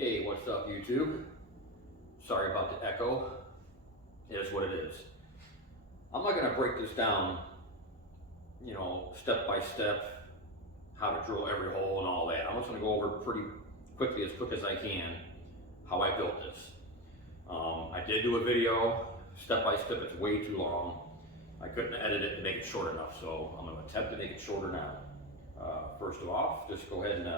Hey, what's up YouTube? Sorry about the echo. It is what it is. I'm not gonna break this down, step by step, how to drill every hole and all that. I'm just gonna go over pretty quickly, as quick as I can, how I built this. I did do a video, step by step. It's way too long. I couldn't edit it to make it short enough, so I'm gonna attempt to make it shorter now. First of all, just go ahead and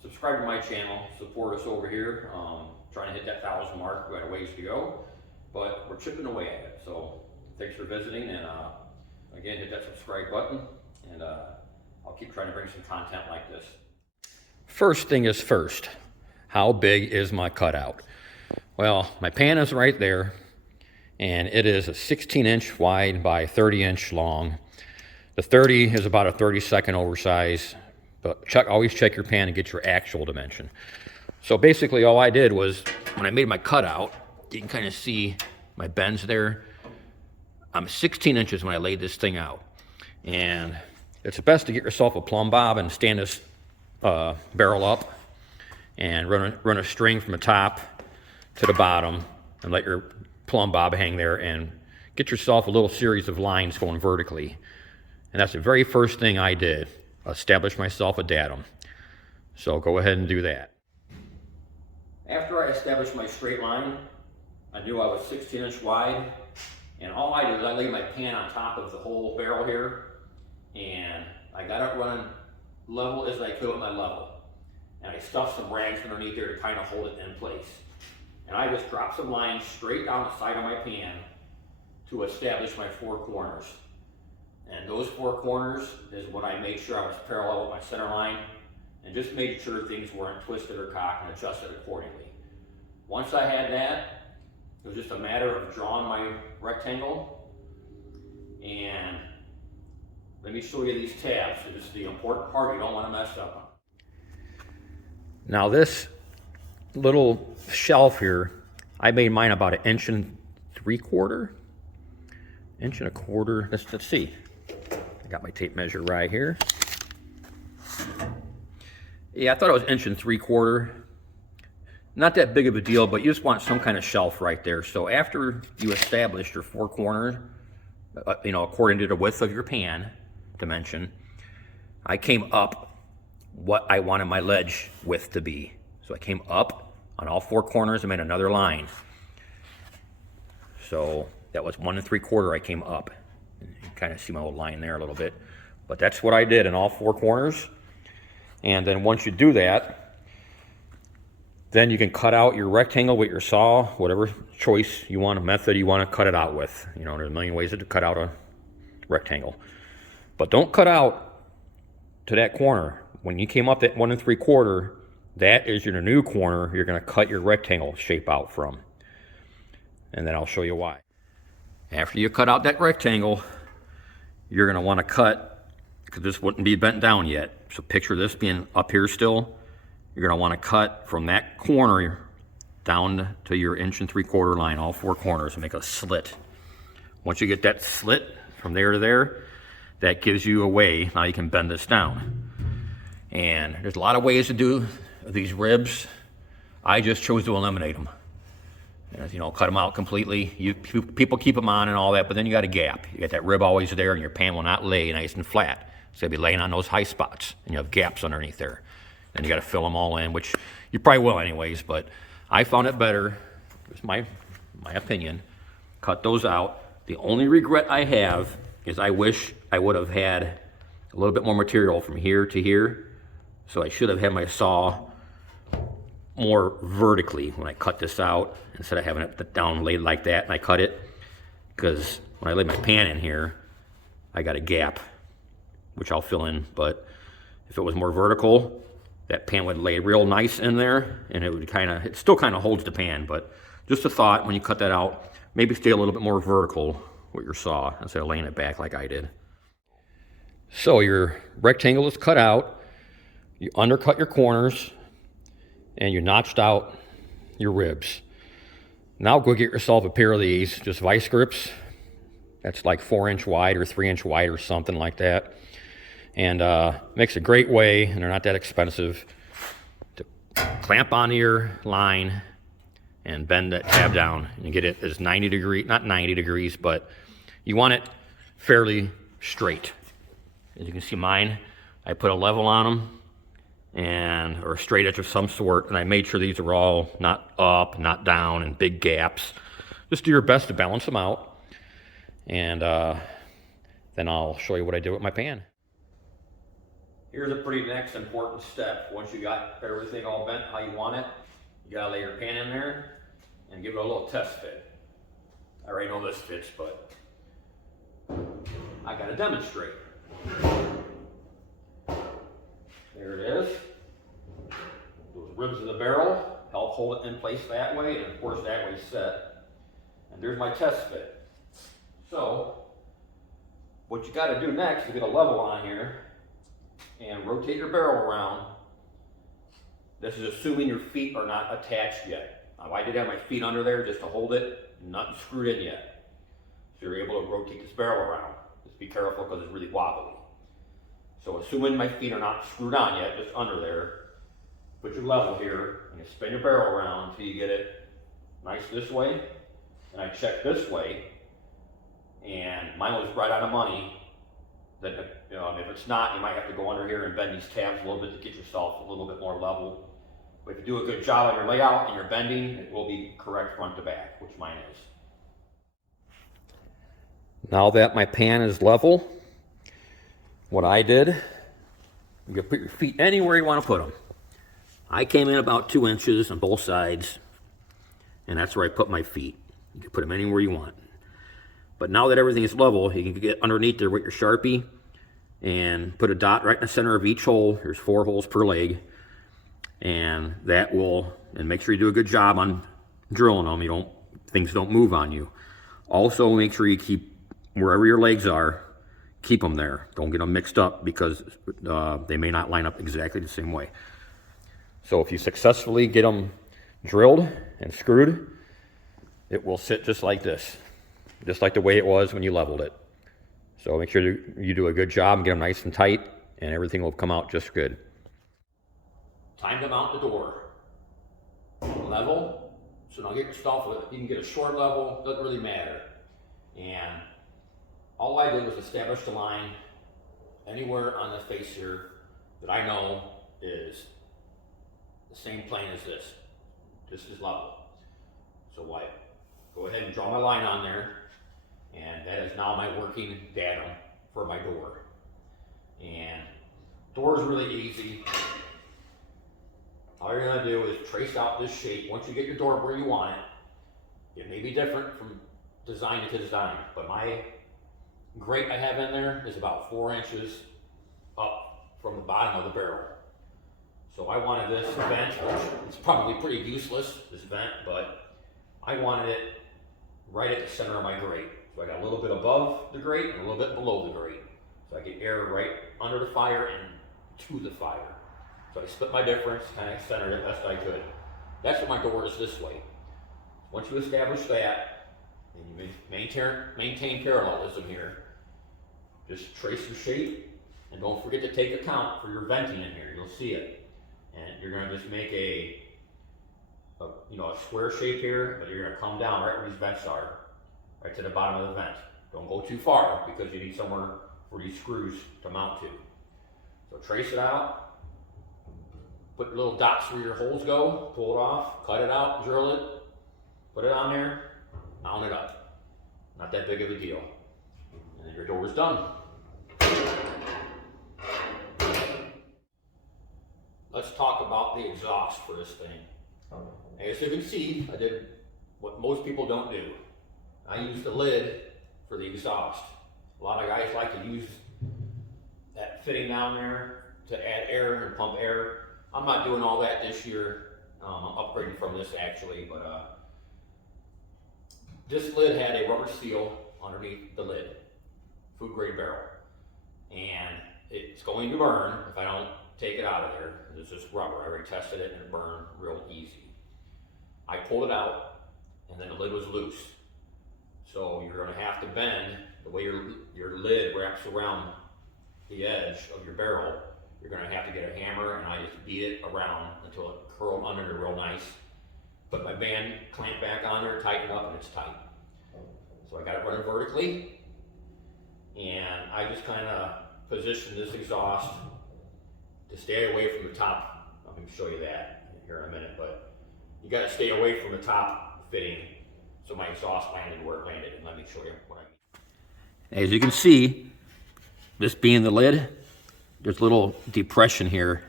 subscribe to my channel, support us over here. Trying to hit that 1,000 mark. We got a ways to go, but we're chipping away at it. So thanks for visiting, and again, hit that subscribe button, and I'll keep trying to bring some content like this. First thing is first, how big is my cutout? Well, my pan is right there, and it is a 16-inch wide by 30-inch long. The 30 is about a 32nd oversize, but always check your pan and get your actual dimension. So basically all I did was, when I made my cutout, you can kind of see my bends there. I'm 16 inches when I laid this thing out. And it's best to get yourself a plumb bob and stand this barrel up and run a string from the top to the bottom and let your plumb bob hang there and get yourself a little series of lines going vertically. And that's the very first thing I did, establish myself a datum. So go ahead and do that. After I established my straight line, I knew I was 16-inch wide, and all I did is I laid my pan on top of the whole barrel here, and I got it running level as I could with my level. And I stuffed some rags underneath there to kind of hold it in place. And I just dropped some lines straight down the side of my pan to establish my four corners. And those four corners is when I made sure I was parallel with my center line, and just made sure things weren't twisted or cocked, and adjusted accordingly. Once I had that, it was just a matter of drawing my rectangle. And let me show you these tabs. So this is the important part you don't want to mess up on. Now this little shelf here, I made mine about 1 3/4 inch. 1 1/4. Let's see. I got my tape measure right here. Yeah, I thought it was 1 3/4. Not that big of a deal, but you just want some kind of shelf right there. So after you establish your four corners, according to the width of your pan dimension, I came up what I wanted my ledge width to be. So I came up on all four corners and made another line. So that was 1 3/4 I came up. You can kind of see my little line there a little bit. But that's what I did in all four corners. And then once you do that, then you can cut out your rectangle with your saw, whatever choice you want, a method you want to cut it out with. There's a million ways to cut out a rectangle. But don't cut out to that corner. When you came up at 1 3/4, that is your new corner you're going to cut your rectangle shape out from. And then I'll show you why. After you cut out that rectangle, you're going to want to cut, because this wouldn't be bent down yet. So picture this being up here still. You're going to want to cut from that corner down to your 1 3/4 line, all four corners, and make a slit. Once you get that slit from there to there, that gives you a way. Now you can bend this down. And there's a lot of ways to do these ribs. I just chose to eliminate them. Cut them out completely. People keep them on and all that, but then you got a gap. You got that rib always there, and your pan will not lay nice and flat. It's going to be laying on those high spots, and you have gaps underneath there. And you got to fill them all in, which you probably will anyways, but I found it better. It's my opinion. Cut those out. The only regret I have is I wish I would have had a little bit more material from here to here. So I should have had my saw more vertically when I cut this out, instead of having it down laid like that and I cut it. Because when I laid my pan in here, I got a gap, which I'll fill in. But if it was more vertical, that pan would lay real nice in there, and it still kind of holds the pan. But just a thought, when you cut that out, maybe stay a little bit more vertical with your saw instead of laying it back like I did. So your rectangle is cut out, you undercut your corners, and you notched out your ribs. Now go get yourself a pair of these, just vice grips. That's like 4-inch wide or 3-inch wide or something like that. And makes a great way, and they're not that expensive, to clamp onto your line and bend that tab down and get it as 90 degrees, not 90 degrees, but you want it fairly straight. As you can see mine, I put a level on them or a straight edge of some sort, and I made sure these are all not up, not down, and big gaps. Just do your best to balance them out, and then I'll show you what I did with my pan. Here's a pretty next important step. Once you got everything all bent how you want it, you gotta lay your pan in there and give it a little test fit. I already know this fits, but I gotta demonstrate. There it is. Those ribs of the barrel help hold it in place that way, and of course that way set. And there's my test fit. So, what you gotta do next is get a level on here and rotate your barrel around. This is assuming your feet are not attached yet. I did have my feet under there just to hold it, nothing screwed in yet. So you're able to rotate this barrel around. Just be careful because it's really wobbly. So assuming my feet are not screwed on yet, just under there, put your level here and you spin your barrel around until you get it nice this way. And I check this way, and mine was right on the money. Then, if it's not, you might have to go under here and bend these tabs a little bit to get yourself a little bit more level. But if you do a good job on your layout and your bending, it will be correct front to back, which mine is. Now that my pan is level, what I did, you can put your feet anywhere you want to put them. I came in about 2 inches on both sides, and that's where I put my feet. You can put them anywhere you want. But now that everything is level, you can get underneath there with your Sharpie and put a dot right in the center of each hole. There's 4 holes per leg. And that will, and make sure you do a good job on drilling them. Things don't move on you. Also, make sure you keep, wherever your legs are, keep them there. Don't get them mixed up because they may not line up exactly the same way. So if you successfully get them drilled and screwed, it will sit just like this. Just like the way it was when you leveled it. So make sure you do a good job and get them nice and tight, and everything will come out just good. Time to mount the door. Level. So now get yourself, you can get a short level, doesn't really matter. And all I did was establish the line anywhere on the face here that I know is the same plane as this. This is level. So go ahead and draw my line on there. And that is now my working datum for my door. And door is really easy. All you're gonna do is trace out this shape. Once you get your door where you want it, it may be different from design to design, but my grate I have in there is about 4 inches up from the bottom of the barrel. So I wanted this vent, which is probably pretty useless, this vent, but I wanted it right at the center of my grate. So I got a little bit above the grate and a little bit below the grate. So I get air right under the fire and to the fire. So I split my difference, kind of centered it best I could. That's what my door is this way. Once you establish that, and you maintain parallelism here, just trace your shape, and don't forget to take account for your venting in here. You'll see it. And you're gonna just make a square shape here, but you're gonna come down right where these vents are. Right to the bottom of the vent. Don't go too far because you need somewhere for these screws to mount to. So trace it out, put little dots where your holes go, pull it off, cut it out, drill it, put it on there, mount it up. Not that big of a deal. And then your door is done. Let's talk about the exhaust for this thing. As you can see, I did what most people don't do. I use the lid for the exhaust. A lot of guys like to use that fitting down there to add air and pump air. I'm not doing all that this year. I'm upgrading from this actually, but this lid had a rubber seal underneath the lid, food grade barrel. And it's going to burn if I don't take it out of there. It's just rubber. I already tested it and it burned real easy. I pulled it out and then the lid was loose. So you're going to have to bend the way your lid wraps around the edge of your barrel. you're gonna have to get a hammer, and I just beat it around until it curled under there real nice. Put my band clamp back on there, tighten it up, and it's tight. So I got it running vertically, and I just kind of position this exhaust to stay away from the top. I'm going to show you that here in a minute, but you got to stay away from the top fitting so my exhaust landed where it landed. And let me show you what I mean. As you can see, this being the lid, there's a little depression here,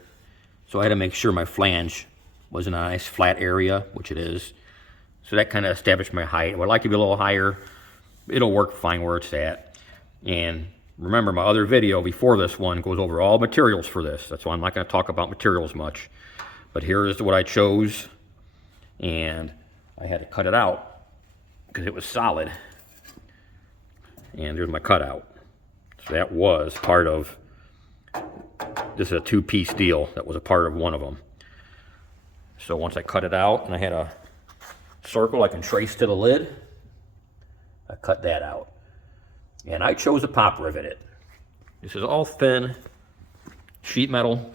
so I had to make sure my flange was in a nice flat area, which it is. So that kind of established my height. I would like to be a little higher. It'll work fine where it's at. And remember, my other video before this one goes over all materials for this. That's why I'm not going to talk about materials much. But here is what I chose. And I had to cut it out because it was solid. And there's my cutout. So that was part of, this is a two-piece deal. That was a part of one of them. So once I cut it out and I had a circle I can trace to the lid, I cut that out. And I chose to pop rivet it. This is all thin sheet metal.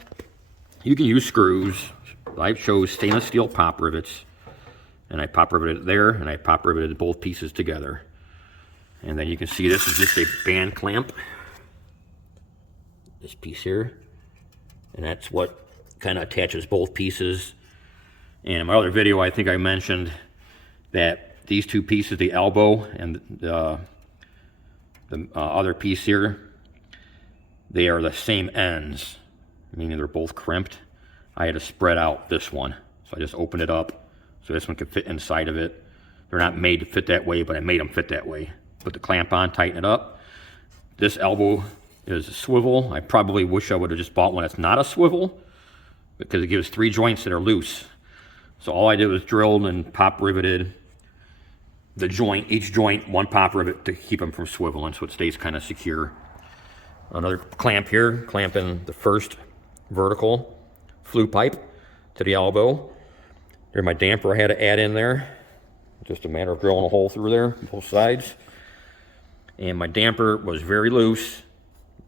You can use screws. I chose stainless steel pop rivets. And I pop riveted it there, and I pop riveted both pieces together. And then you can see this is just a band clamp. This piece here. And that's what kind of attaches both pieces. And in my other video, I think I mentioned that these two pieces, the elbow and the other piece here, they are the same ends, meaning they're both crimped. I had to spread out this one. So I just opened it up so this one could fit inside of it. They're not made to fit that way, but I made them fit that way. Put the clamp on, tighten it up. This elbow is a swivel. I probably wish I would have just bought one that's not a swivel because it gives 3 joints that are loose. So all I did was drilled and pop riveted the joint, each joint, one pop rivet to keep them from swiveling so it stays kind of secure. Another clamp here, clamping the first vertical flue pipe to the elbow. There's my damper I had to add in there. Just a matter of drilling a hole through there, both sides. And my damper was very loose.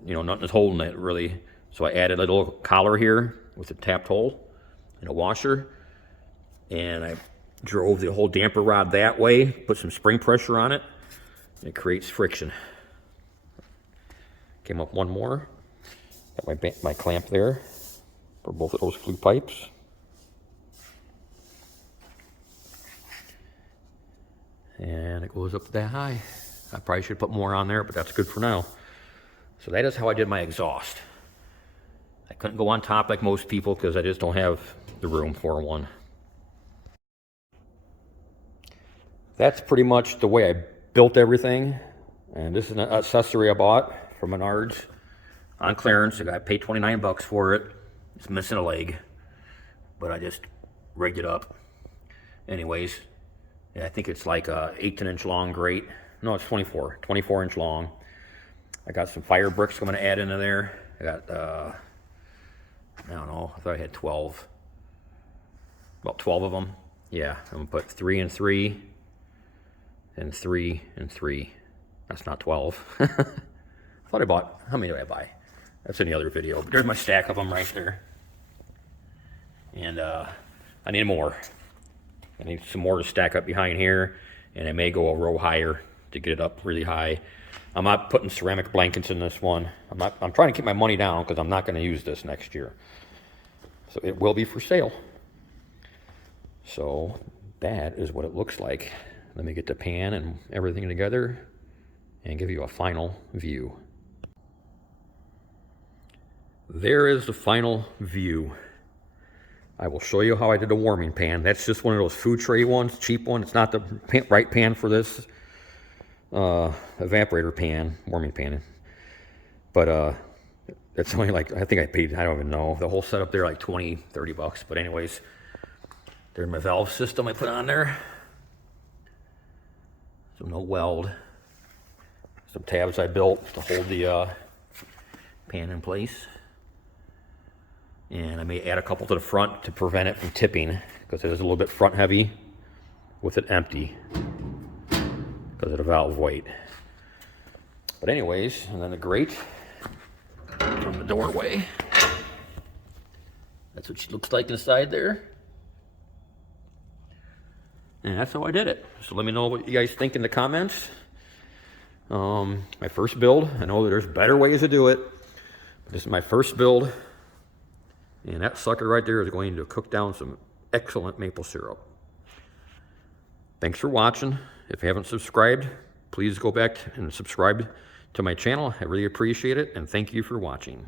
You know, nothing is holding it really. So I added a little collar here with a tapped hole and a washer. And I drove the whole damper rod that way, put some spring pressure on it, and it creates friction. Came up one more. Got my clamp there for both of those flue pipes. And it goes up that high. I probably should put more on there, but that's good for now. So that is how I did my exhaust. I couldn't go on top like most people because I just don't have the room for one. That's pretty much the way I built everything. And this is an accessory I bought from Menards on clearance. I paid 29 bucks for it. It's missing a leg, but I just rigged it up. Anyways, yeah, I think it's like a 18-inch long grate. No, it's 24 inch long. I got some fire bricks I'm gonna add into there. I got, I don't know, I thought I had 12. About 12 of them. Yeah, I'm gonna put 3 and 3. And 3 and 3. That's not 12. I thought I bought, how many did I buy? That's in the other video. But there's my stack of them right there. And I need more. I need some more to stack up behind here. And I may go a row higher to get it up really high. I'm not putting ceramic blankets in this one. I'm trying to keep my money down because I'm not going to use this next year. So it will be for sale. So that is what it looks like. Let me get the pan and everything together and give you a final view. There is the final view. I will show you how I did the warming pan. That's just one of those food tray ones, cheap one. It's not the right pan for this evaporator pan, warming pan. But it's only like, I think I paid, I don't even know, the whole setup there like 20, 30 bucks. But anyways, there's my valve system I put on there. So no weld. Some tabs I built to hold the pan in place. And I may add a couple to the front to prevent it from tipping because it is a little bit front heavy with it empty because of the valve weight. But anyways, and then the grate from the doorway. That's what she looks like inside there. And that's how I did it. So let me know what you guys think in the comments. My first build. I know that there's better ways to do it. But this is my first build. And that sucker right there is going to cook down some excellent maple syrup. Thanks for watching. If you haven't subscribed, please go back and subscribe to my channel. I really appreciate it, and thank you for watching.